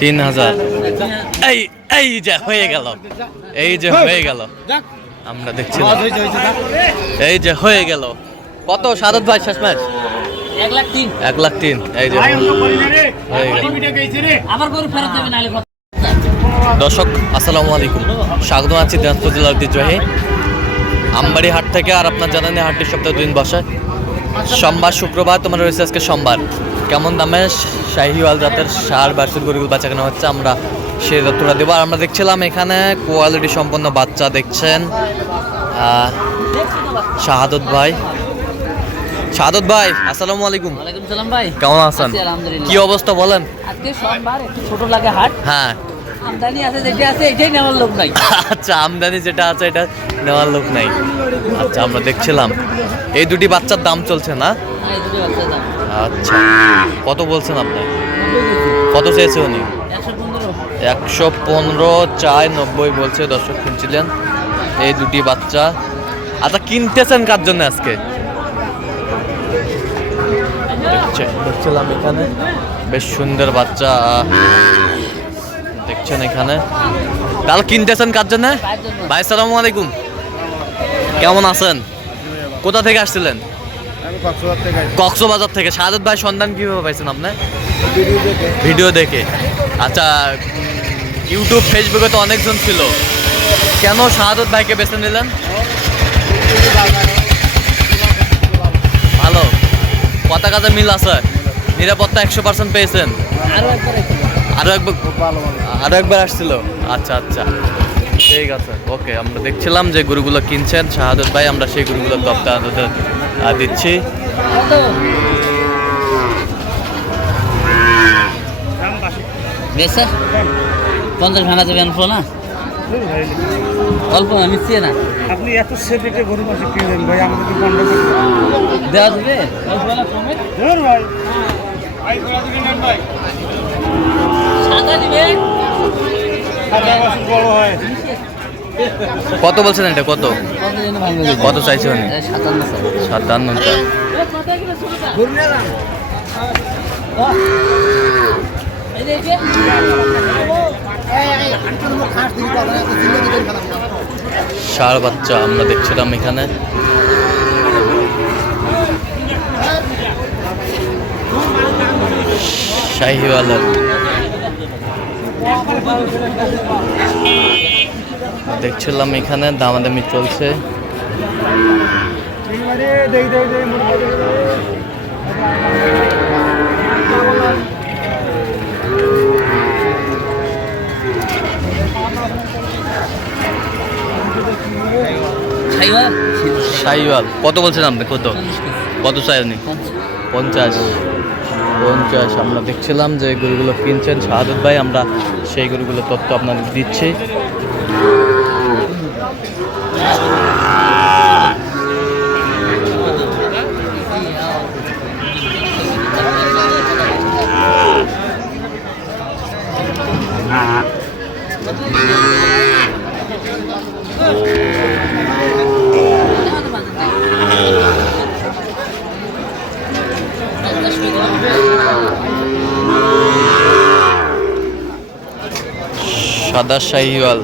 তিন হাজার। এই। এই এই যে হয়ে গেল। এই যে হয়ে গেল। আমরা যাক। এই যে হয়ে গেল। কত সাদত ভাই শেষ ম্যাচ? এক লাখ তিন। এক লাখ তিন। এই যে? দর্শক আসসালামু আলাইকুম। স্বাগত আছি দিনাজপুর জেলার ঐতিহ্যবাহী আমবাড়ি হাট থেকে। আর আপনার জানেন হাটটি সপ্তাহে দুদিন বসে। সোমবার শুক্রবার তোমার রয়েছে আজকে সোমবার। কেমন দামে শাহিওয়াল জাতের সার বার্ষিক গরুগুলো বাচ্চা কেনা হচ্ছে আমরা সেই তথ্যটা দেবো। আর আমরা দেখছিলাম এখানে কোয়ালিটি সম্পন্ন বাচ্চা দেখছেন শাহাদত ভাই। শাহাদত ভাই আসসালামু আলাইকুম। ওয়ালাইকুম সালাম ভাই। কেমন আছেন? কি অবস্থা বলেন? আজকে সোমবার একটু ছোট লাগে হাট। হ্যাঁ। আমদানি আছে যেটা আছে এটাই নেওয়ার লোক নাই। আচ্ছা আমদানি যেটা আছে এটা নেওয়ার লোক নাই। আচ্ছা আমরা দেখছিলাম। এই দুটি বাচ্চার দাম চলছে না? হ্যাঁ, এই দুটো বাচ্চার দাম। আচ্ছা। কত বলছেন আপনি? কত চেয়েছে উনি? একশো পনেরো চার নব্বই বলছে দর্শক শুনছিলেন। এই দুটি বাচ্চা। আচ্ছা কিনতেছেন কার জন্য আজকে? দেখছে- দেখছিলাম এখানে। বেশ সুন্দর বাচ্চা। দেখছেন এখানে? তাহলে কিনতেছেন কার জন্য? ভাই সালামু আলাইকুম। কেমন আছেন? কোথা থেকে আসছিলেন? কক্সবাজার থেকে কক্সবাজার থেকে। সাজাদ ভাই সন্ধান কীভাবে পাইছেন আপনি? ভিডিও দেখে। আচ্ছা ইউটিউব ফেসবুকে তো অনেকজন ছিল। কেন শাহাদত ভাইকে বেছে নিলেন? ভালো। কথা পতাকাতে মিল আছে। নিরাপত্তা একশো পার্সেন্ট পেয়েছেন। আরও একবার একটু। আরও একবার আরও একবার আসছিল। আচ্ছা আচ্ছা। ঠিক আছে ওকে আমরা দেখছিলাম যে গরুগুলো কিনছেন শাহাদত ভাই আমরা সেই গরুগুলোর দপ্তর দিচ্ছি। পঞ্চাশ ভাঙা যাবে অল্প না অল্প না মিশিয়ে না। আপনি এত সেপেটে গরু মাসে কিনলেন ভাই আমাদের কি দেওয়া যাবে? অল্প না কমে ধর ভাই ভাই। গোলা দিকে নেন ভাই সাদা দিবে বড় হয়। কত বলছেন এটা কত কত চাইছে? এই সাতান্ন। ষাঁড় বাচ্চা আমরা দেখছিলাম এখানে শাহিওয়ালের দেখছিলাম এখানে দামাদামি চলছে? শাহিওয়াল কত বলছেন আপনি? কত? কত চাই আপনি পঞ্চাশ। পঞ্চাশ। আমরা দেখছিলাম যে গরুগুলো কিনছেন। শাহাদত ভাই আমরা সেই গরুগুলো তথ্য আপনাদের দিচ্ছি। সাদা শাহিওয়াল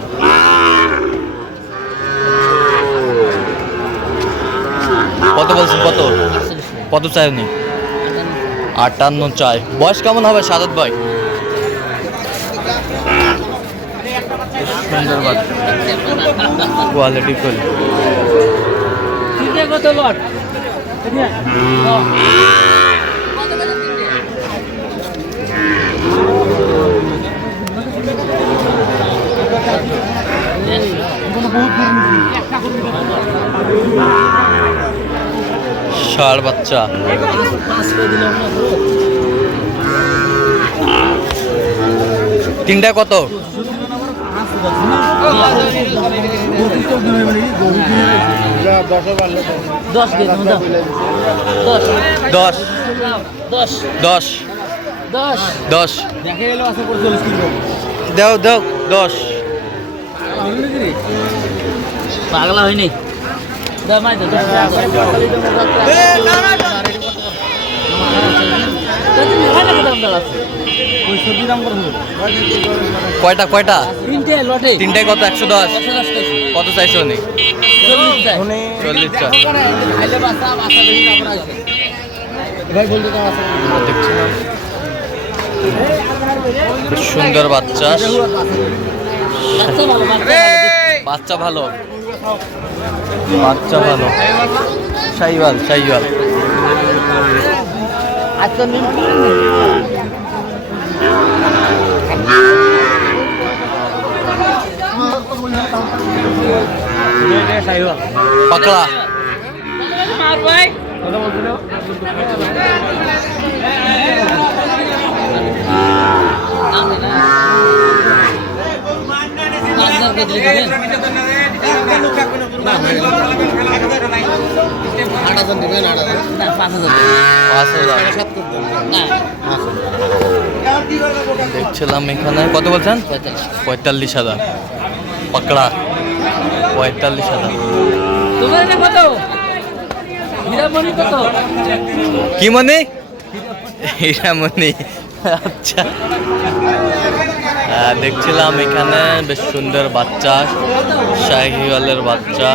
কত বলছেন কত আটচল্লিশ করে। কত চাই উনি? আটান্ন চাই বয়স কেমন হবে সাদত ভাই? সুন্দর কোয়ালিটি ফুল কত লট? ষাড় বাচ্চা। তিনটা কত? দশ। দশ। দশ। দাও দাও দশ। পাগলা হয়নি? কয়টা কয়টা? তিনটে লটে। তিনটায় কত? একশো দশ? কত চাইছে উনি? চল্লিশ সুন্দর বাচ্চা বাচ্চা ভালো। বাচ্চা ভালো। সাইওয়াল সাইওয়াল। আচ্ছা মিন পাকড়া। মার দেখছিলাম এখানে। কত বলছেন? পঁয়তাল্লিশ হাজার। পাকড়া। পঁয়তাল্লিশ হাজার। কি মনে? হীরামণি। আচ্ছা। দেখছিলাম এখানে বেশ সুন্দর বাচ্চা, শাহিওয়ালের বাচ্চা।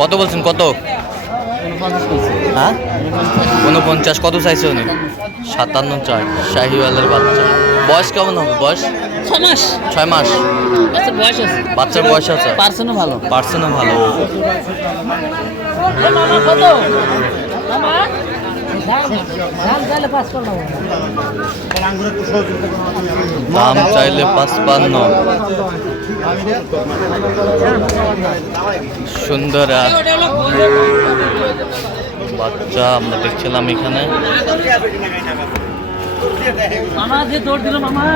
কত বলছেন, কত? হ্যাঁ? উনপঞ্চাশ, কত চাইছে উনি? সাতান্ন চাই, শাহিওয়ালের বাচ্চা। বয়স কেমন হবে? বয়স? ছয় মাস। ছয় মাস। আচ্ছা বয়স আছে। বাচ্চার বয়স আছে? পার্সেন্টও ভালো। পার্সেন্টও ভালো। দাম চাইলে পাঁচপান্ন। সুন্দর বাচ্চা আমরা দেখছিলাম এখানে। মামা যে দৌড় দিল মামা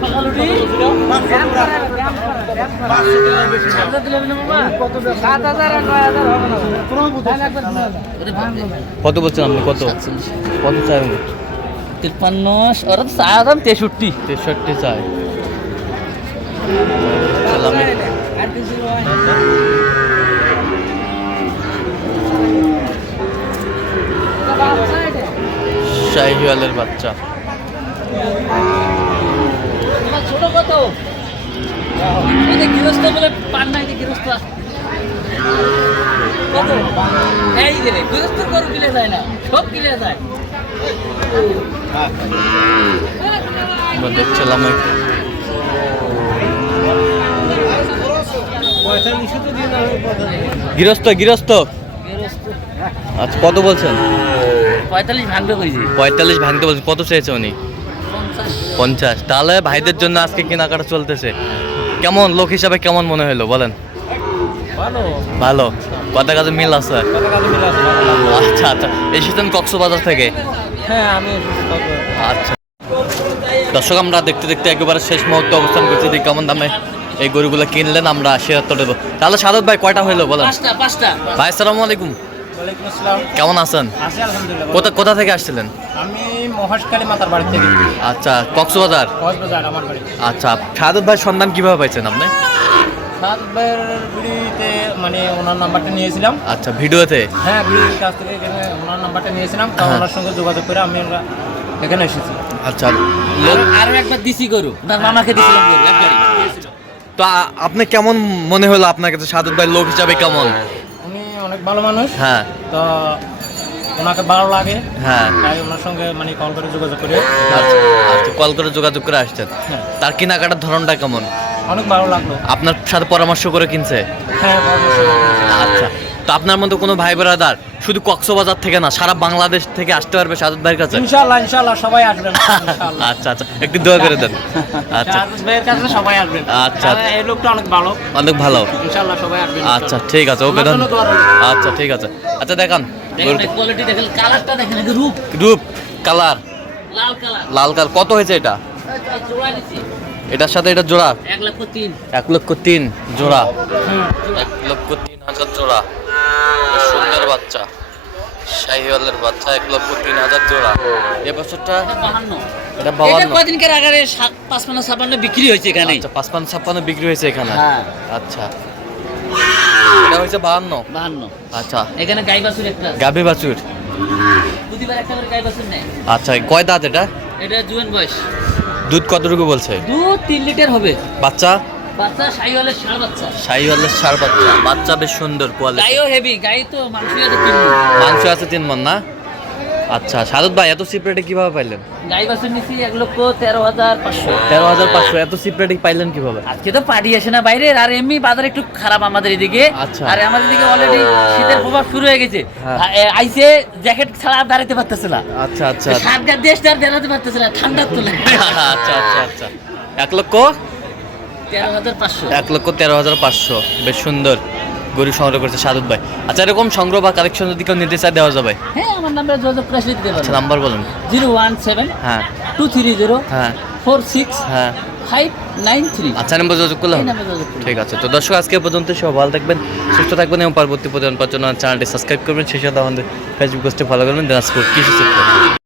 সকাল উঠি। কত বলছেন আপনি? কত। কত চাই উনি তিপ্পান্ন ওরা তো চা দাম তেষট্টি। তেষট্টি চাই। শাহিওয়ালের বাচ্চা। ছোট কত? গৃহস্থ বলে পান নাই গৃহস্থ কত? এই যে গৃহস্থ গরু কিনে যায় না সব কিনে যায় দেখছিলাম গৃহস্থ গৃহস্থ। আচ্ছা কত বলছেন? পঁয়তাল্লিশ ভাঙবে কইছি। পঁয়তাল্লিশ ভাঙতে বলছেন কত চেয়েছে উনি? পঞ্চাশ। তাহলে ভাইদের জন্য আজকে কেনাকাটা চলতেছে। কেমন? লোক হিসাবে কেমন মনে হলো? বলেন। ভালো। কথা কাজে মিল আছে? আচ্ছা আচ্ছা। এসেছেন কক্সবাজার থেকে? হ্যাঁ আমি আচ্ছা। দর্শক আমরা দেখতে দেখতে একেবারে শেষ মুহূর্তে অবস্থান করছি। যে কেমন দামে এই গরুগুলো কিনলেন আমরা শেয়ার দেবো। তাহলে সাদত ভাই কয়টা হইল? বলেন। ভাই আসসালামু আলাইকুম। কেমন আছেন? কোথা কোথা থেকে আসছিলেন? আমি মহাশকালী মাতার বাড়ি থেকে। আচ্ছা কক্সবাজার? কক্সবাজার আমার বাড়ি। আচ্ছা সাদত ভাই সন্ধান কীভাবে পাইছেন আপনি? মানে ওনার নাম্বারটা নিয়েছিলাম। আচ্ছা ভিডিওতে? হ্যাঁ বিড়ির কাছ থেকে এখানে ওনার নাম্বারটা নিয়েছিলাম। তো হ্যাঁ। ওনার সঙ্গে যোগাযোগ করে আমি আমরা এখানে এসেছি। আচ্ছা লোক আরও একবার দিছি গরু। না মামাকে দিছিলাম গরু তো আপনি কেমন মনে হলো আপনার কাছে সাদত ভাই লোক হিসাবে কেমন? অনেক ভালো মানুষ। হ্যাঁ। তো ওনাকে ভালো লাগে। হ্যাঁ। তাই ওনার সঙ্গে মানে কল করে যোগাযোগ করে। আচ্ছা আচ্ছা কল করে যোগাযোগ করে আসছেন। হ্যাঁ। তার কেনাকাটার ধরনটা কেমন? অনেক ভালো লাগল। আপনার সাথে পরামর্শ করে কিনছে? হ্যাঁ আচ্ছা। তো আপনার মতো কোনো ভাই ব্রাদার শুধু কক্সবাজার থেকে না সারা বাংলাদেশ থেকে আসতে পারবে সাদত ভাইয়ের কাছে? ইনশাআল্লাহ ইনশাআল্লাহ সবাই আসবেন আচ্ছা আচ্ছা একটু দোয়া করে দেন। আচ্ছা। শাহাদুত ভাইয়ের কাছে সবাই আসবেন। আচ্ছা। এই লোকটা অনেক ভালো। অনেক ভালো। ইনশাআল্লাহ সবাই আসবেন। আচ্ছা ঠিক আছে ওকে দেন। আচ্ছা ঠিক আছে। আচ্ছা দেখান। কোয়ালিটি দেখেন কালারটা দেখেন এই রূপ। রূপ কালার। লাল কালার। লাল কালার। কত হয়েছে এটা? জোড়া দিছি। এটার সাথে এটা জোড়া? এক লক্ষ তিন। এক লক্ষ তিন জোড়া। এক লক্ষ তিন হাজার জোড়া। সুন্দর বাচ্চা। শাহিওয়ালের বাচ্চা এক লক্ষ তিন হাজার জোড়া। এ বছরটা এটা এটা কদিনকার আগে পাঁচপান্ন ছাপান্ন বিক্রি হয়েছে এখানে? আচ্ছা পাঁচপান্ন ছাপ্পান্ন বিক্রি হয়েছে এখানে? হ্যাঁ। আচ্ছা। এটা হয়েছে বাহান্ন? বাহান্ন। আচ্ছা। এখানে গাই বাছুর একটা আছে। বাছুর? প্রতিবার একটা করে গাই বাছুর নেয়। আচ্ছা কয় দাঁত এটা? এটা জুয়েন বয়স। দুধ কতটুকু বলছে? দু তিন লিটার হবে। বাচ্চা? বাচ্চা সাইওয়ালের ষাঁড় বাচ্চা। শাহিওয়ালের সার বাচ্চা। বাচ্চা বেশ সুন্দর কোয়ালিটি গাইও হেভি গাই তো মাংসই আছে তিন মাংস আছে তিন মন না? আচ্ছা সাদত ভাই এত চিপ রেটে কীভাবে পাইলেন? গাই বাছুর নিচ্ছি এক লক্ষ তেরো হাজার পাঁচশো। তেরো হাজার পাঁচশো এত চিপ রেটে পাইলেন কীভাবে? আজকে তো পার্টি আসে না বাইরে আর এমনি বাজার একটু খারাপ আমাদের এদিকে। আচ্ছা। আর আমাদের এদিকে অলরেডি শীতের প্রভাব শুরু হয়ে গেছে। হ্যাঁ। আইসে জ্যাকেট ছাড়া আর দাঁড়াতে পারতেছে না। আচ্ছা আচ্ছা। আর বেরোতে পারতেছে না ঠান্ডার তুলে আচ্ছা আচ্ছা আচ্ছা। এক লক্ষ? এক লক্ষ তেরো হাজার পাঁচশো। বেশ সুন্দর। গরু সংগ্রহ করছে সাদত ভাই। আচ্ছা এরকম সংগ্রহ বা কালেকশন যদি কেউ নিতে চায় দেওয়া যাবে? হ্যাঁ আমার নাম্বারে যোগাযোগ করে দিতে আচ্ছা নাম্বার বলুন। জিরো ওয়ান সেভেন হ্যাঁ। টু থ্রি জিরো হ্যাঁ। ফোর সিক্স হ্যাঁ। Five nine three. আচ্ছা নাম্বার যোগাযোগ করলে এই হবে? নাম্বারে যোগাযোগ করুন। ঠিক আছে। তো দর্শক আজকে পর্যন্ত সব ভালো থাকবেন সুস্থ থাকবেন এবং পরবর্তী প্রতিদিন পাওয়ার জন্য চ্যানেলটি সাবস্ক্রাইব করবেন সেই সাথে আমাদের ফেসবুক পোস্টে ফলো করবেন দিনাজপুর কৃষি